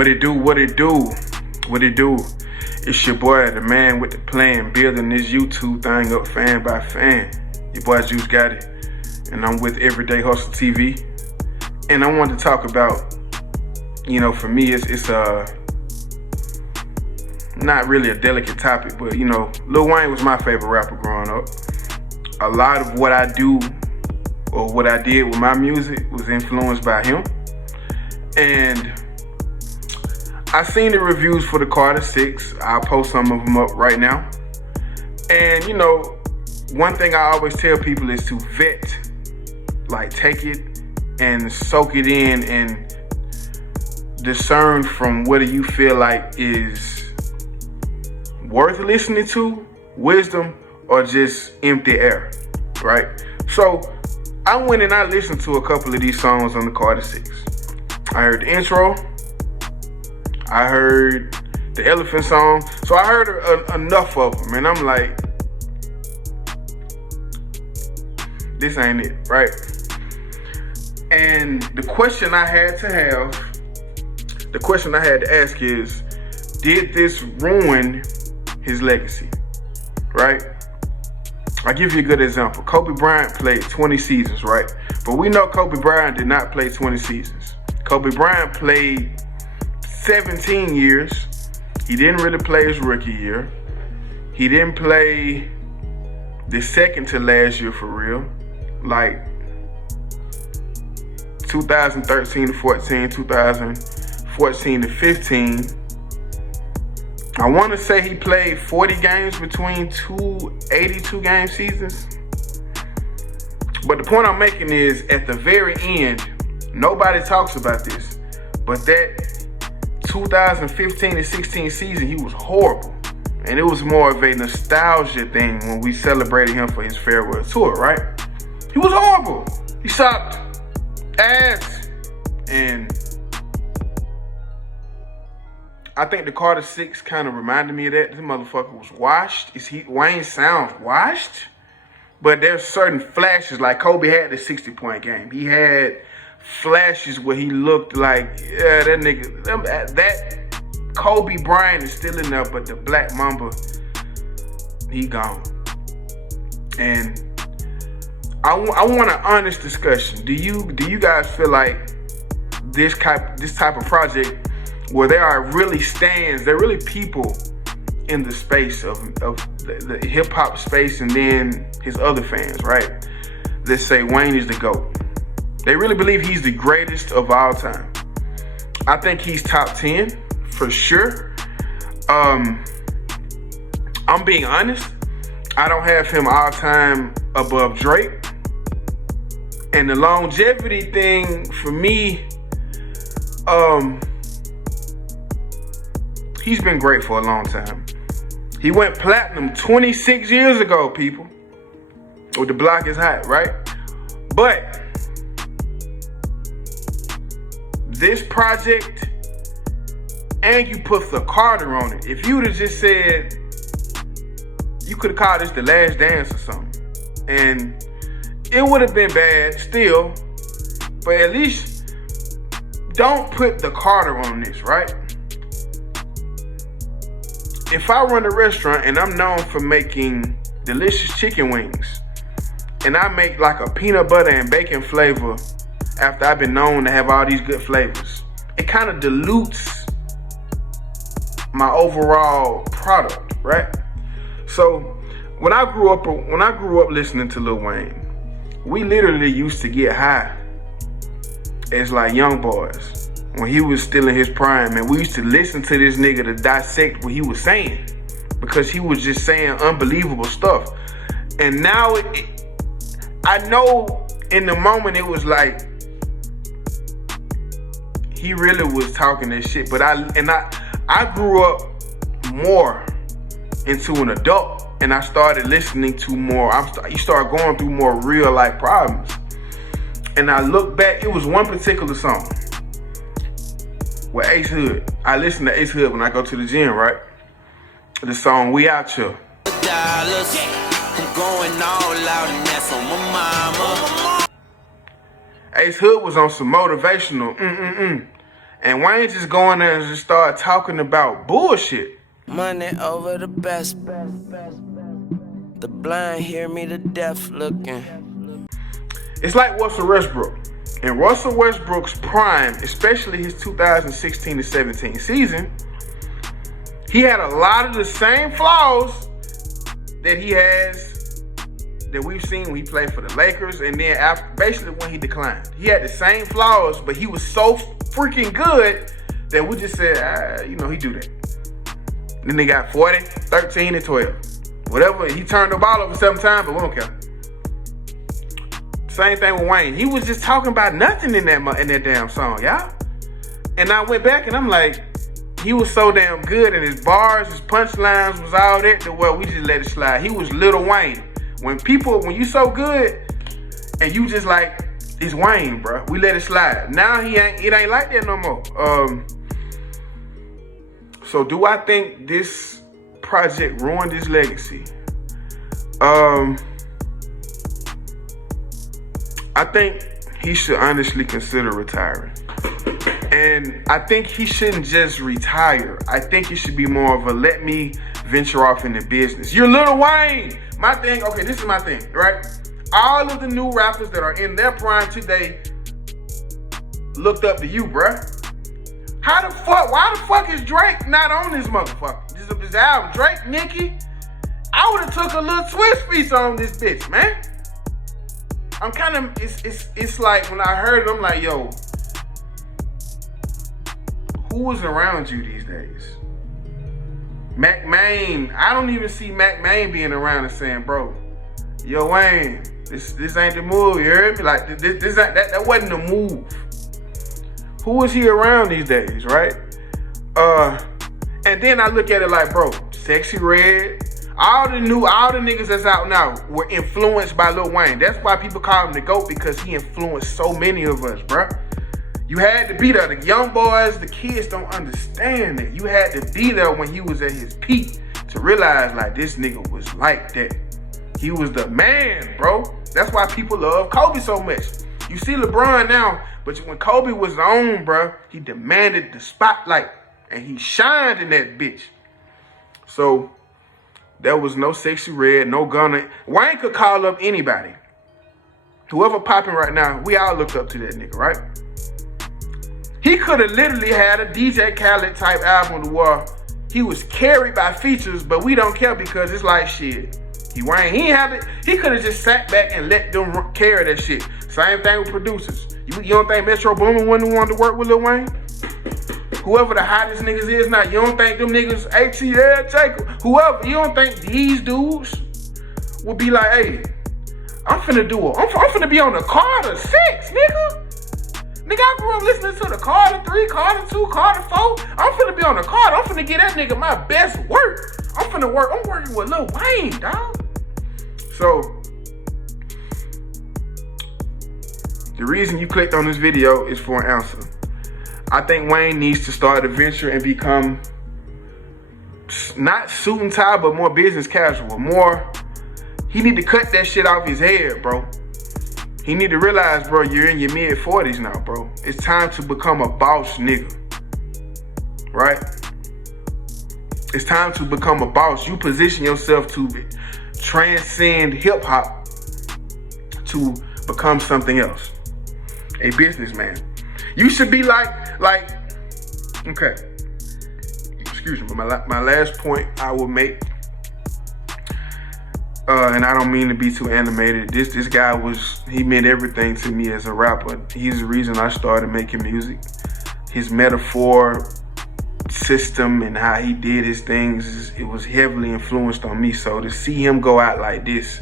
What it do, what it do, what it do. It's your boy, the man with the plan, building this YouTube thing up fan by fan. Your boy Juice got it. And I'm with Everyday Hustle TV. And I wanted to talk about, for me, it's not really a delicate topic, but Lil Wayne was my favorite rapper growing up. A lot of what I do or what I did with my music was influenced by him. And I seen the reviews for the Carter 6. I'll post some of them up right now. And one thing I always tell people is to vet, like take it and soak it in and discern from whether you feel like is worth listening to, wisdom, or just empty air, right? So I went and I listened to a couple of these songs on the Carter 6. I heard the intro. I heard the Elephant song. So I heard enough of them, and I'm like, this ain't it, right? And the question I had to ask is, did this ruin his legacy, right? I'll give you a good example. Kobe Bryant played 20 seasons, right? But we know Kobe Bryant did not play 20 seasons. Kobe Bryant played 17 years. He didn't really play his rookie year. He didn't play the second to last year for real. Like 2013 to 14, 2014 to 15. I want to say he played 40 games between 2 82-game seasons. But the point I'm making is, at the very end, nobody talks about this, but that 2015 to 16 season, he was horrible. And it was more of a nostalgia thing when we celebrated him for his farewell tour, right? He was horrible. He sucked ass. And I think the Carter 6 kind of reminded me of that. This motherfucker was washed. Wayne sounds washed, but there's certain flashes. Like Kobe had the 60-point game. He had flashes where he looked like, yeah, that nigga, that Kobe Bryant is still in there, but the Black Mamba, he gone. And I want an honest discussion. Do you guys feel like this type of project, where there are really stands, there are really people in the space of the hip hop space, and then his other fans, right? That say Wayne is the GOAT. They really believe he's the greatest of all time. I think he's top 10 for sure. I'm being honest. I don't have him all time above Drake. And the longevity thing for me, he's been great for a long time. He went platinum 26 years ago, people. With The Block Is Hot, right? But this project, and you put the Carter on it. If you would have just said, you could have called this The Last Dance or something, and it would have been bad still, but at least don't put the Carter on this, right? If I run a restaurant and I'm known for making delicious chicken wings, and I make like a peanut butter and bacon flavor after I've been known to have all these good flavors, it kind of dilutes my overall product, right? So when I grew up listening to Lil Wayne, we literally used to get high as like young boys when he was still in his prime, and we used to listen to this nigga to dissect what he was saying, because he was just saying unbelievable stuff. And now I know in the moment it was like he really was talking that shit, but I grew up more into an adult, and I started listening to more. You start going through more real life problems. And I look back, it was one particular song with Ace Hood. I listen to Ace Hood when I go to the gym, right? The song We Out Here. Ace Hood was on some motivational And Wayne just go in there and just start talking about bullshit. Money over the best. The blind hear me, the deaf looking. It's like Russell Westbrook. In Russell Westbrook's prime, especially his 2016 to 17 season, he had a lot of the same flaws that he has, that we've seen when he played for the Lakers, and then after, basically when he declined. He had the same flaws, but he was so freaking good that we just said, he do that. Then they got 40, 13, and 12. Whatever, he turned the ball over 7 times, but we don't care. Same thing with Wayne. He was just talking about nothing in that damn song, y'all. And I went back and I'm like, he was so damn good, and his bars, his punchlines was all that, well, we just let it slide. He was Lil Wayne. When you so good and you just like, it's Wayne, bro. We let it slide. Now it ain't like that no more. So do I think this project ruined his legacy? I think he should honestly consider retiring. And I think he shouldn't just retire. I think it should be more of a let me venture off into business. You're Lil Wayne. My thing, okay, this is my thing, right? All of the new rappers that are in their prime today looked up to you, bruh. Why the fuck is Drake not on this motherfucker? This is his album. Drake, Nicki. I would have took a little Twist piece on this bitch, man. I'm kind of, it's like when I heard it, I'm like, yo, who is around you these days? Mac Main. I don't even see Mac Main being around and saying, bro, yo, Wayne, this ain't the move, you heard me? Like, this ain't, that wasn't the move. Who is he around these days, right? And then I look at it like, bro, Sexy Red, all the niggas that's out now were influenced by Lil Wayne. That's why people call him the GOAT, because he influenced so many of us, bro. You had to be there. The young boys, the kids don't understand it. You had to be there when he was at his peak to realize, like, this nigga was like that. He was the man, bro. That's why people love Kobe so much. You see LeBron now, but when Kobe was on, bro, he demanded the spotlight, and he shined in that bitch. So there was no Sexy Red, no Gunna. Wayne could call up anybody. Whoever popping right now, we all looked up to that nigga, right? He could have literally had a DJ Khaled type album where he was carried by features, but we don't care because it's like shit. He could have just sat back and let them carry that shit. Same thing with producers. You don't think Metro Boomin wouldn't want to work with Lil Wayne? Whoever the hottest niggas is now, you don't think them niggas, ATL, Jacob, whoever, you don't think these dudes would be like, hey, I'm finna be on the Carter 6, nigga. Nigga, I grew up listening to the Carter 3, Carter 2, Carter 4. I'm finna be on the Carter. I'm finna get that nigga my best work. I'm working with Lil Wayne, dog. So, the reason you clicked on this video is for an answer. I think Wayne needs to start a venture and become not suit and tie, but more business casual. He need to cut that shit off his head, bro. He need to realize, bro, you're in your mid-40s now, bro. It's time to become a boss nigga, right? It's time to become a boss. You position yourself to transcend hip-hop to become something else. A businessman. You should be like, okay. Excuse me, but my last point I will make, and I don't mean to be too animated. This guy he meant everything to me as a rapper. He's the reason I started making music. His metaphor system and how he did his things, it was heavily influenced on me. So to see him go out like this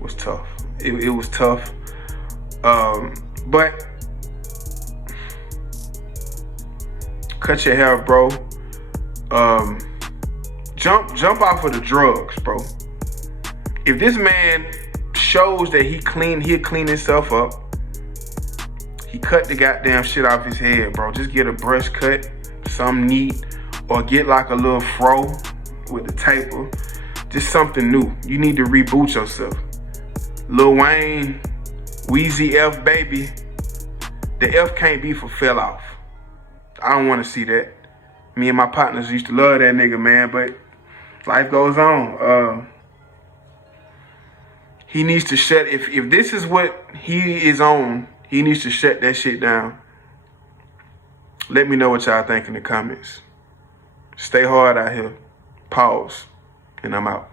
was tough. It was tough. But cut your hair, bro. Jump off of the drugs, bro. If this man shows that he'll clean himself up, he cut the goddamn shit off his head, bro. Just get a brush cut, something neat, or get like a little fro with the taper. Just something new. You need to reboot yourself. Lil Wayne, Weezy F, baby. The F can't be for fell off. I don't want to see that. Me and my partners used to love that nigga, man, but life goes on. He needs to shut, if this is what he is on, he needs to shut that shit down. Let me know what y'all think in the comments. Stay hard out here. Pause. And I'm out.